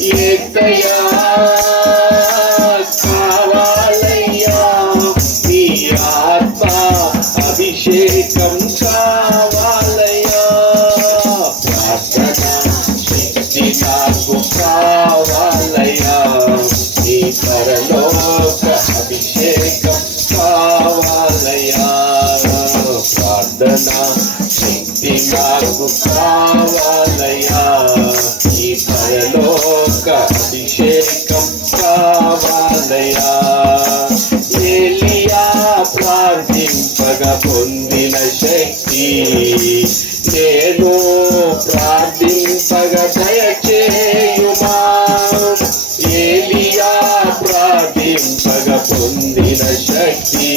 యేసయ్యా కావాలయ్యా నీ ఆత్మ అభిషేకం కావాలయ్యా ప్రార్థన శక్తి నాకు కావాలయ్యా నీ పరలోక అభిషేకం కావాలయ్యా ప్రార్థన శక్తి నాకు కావాలయ్యా నీ పరలోక అభిషేకం కావాలయ్యా ఏలియా ప్రార్థింపగా పొందిన శక్తి నేను ప్రార్థింపగా దయచేయుమా ఏలియా ప్రార్థింపగా పొందిన శక్తి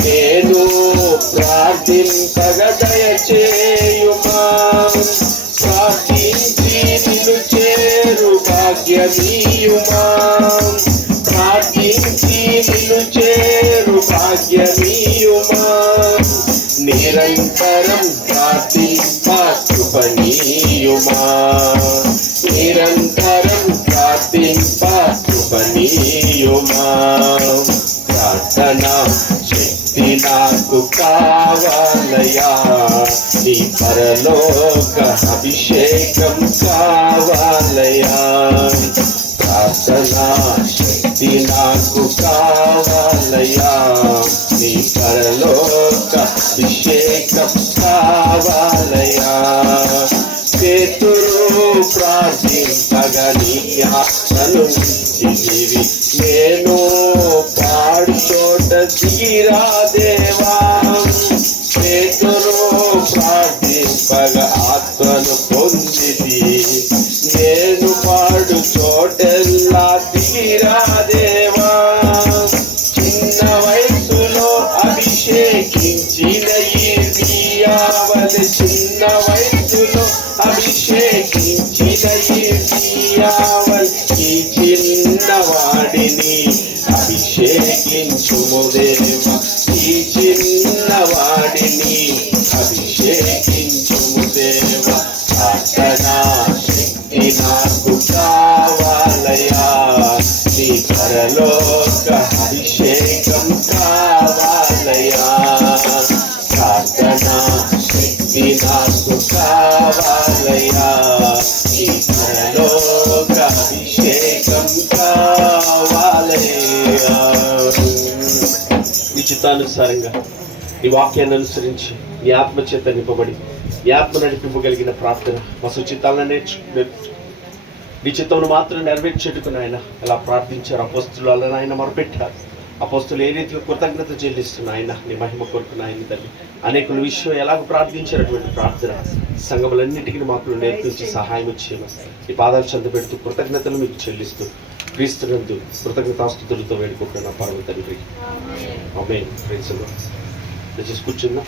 నేను ప్రార్థింపగా దయచేయుమా ప్రార్థించి నిన్ను చేరు భాగ్యమీయుమా ప్రార్థించి నిన్ను చేరు భాగ్యమీయుమా నిరంతరం ప్రార్థింప కృపణీయుమా నిరంతరం ప్రార్థింప కృపణీయుమా ప్రార్థన శక్తి నాకు కావాలయ్యా నీ పరలోక అభిషేకం కావాలయ్యా ప్రార్థన శక్తి నాకు కావాలయ్యా నీ పరలోక అభిషేకం కావాలయ్యా పేతురు ప్రార్థింపగా నీ ఆత్మను నిలిచితివి నేను పాడు చోట దిగిరా దేవా పేతురు ప్రార్థింపగా ఆత్మను పొందితి నేను పాడు చోటెల్లా దిగిరా దేవా చిన్న వయసులో అభిషేకించిన ఇర్మియావలె చిన్న వయసులో అభిషేకించిన ఇర్మియావలె ఈ చిన్నవాడిని అభిషేకించుము దేవా ఈ చిన్నవాడిని అభిషేకించుము దేవా ప్రార్థనా శక్తి నాకు కావాలయ్యా నీ పరలోక అభిషేకం కావాలయ్యా ప్రార్థనా శక్తి నాకు కావాలయ్యా నీ పరలోక అభిషేకం కావాలయ్యా నీ చిత్తానుసారంగా నీ వాక్యాన్ని అనుసరించి నీ ఆత్మచేత నింపబడి నీ ఆత్మ నడిపింపగలిగిన ప్రార్థన మా సుచిత్తాలను నేర్చు నీ చిత్తమును మాత్రం నెరవేర్చేట్టుకుని ఆయన అలా ప్రార్థించారు అపోస్తులు అలా ఆయన మొరపెట్టారు అపోస్తులు ఏ రీతిలో కృతజ్ఞత చెల్లిస్తున్న ఆయన నీ మహిమ కొరకు ఆయన తల్లి అనేకుల విషయం ఎలాగ ప్రార్థించారటువంటి ప్రార్థన సంఘములన్నిటికీ మాకు నేర్పించి సహాయం చేయమని ఈ పాదాలు చెంద పెడుతూ కృతజ్ఞతలు మీకు చెల్లిస్తూ క్రీస్తునందు కృతజ్ఞతాస్తుతులతో వేడుకుంటున్న పరమ తండ్రి ఆమేన్. Praise the lord. కూర్చుందాం.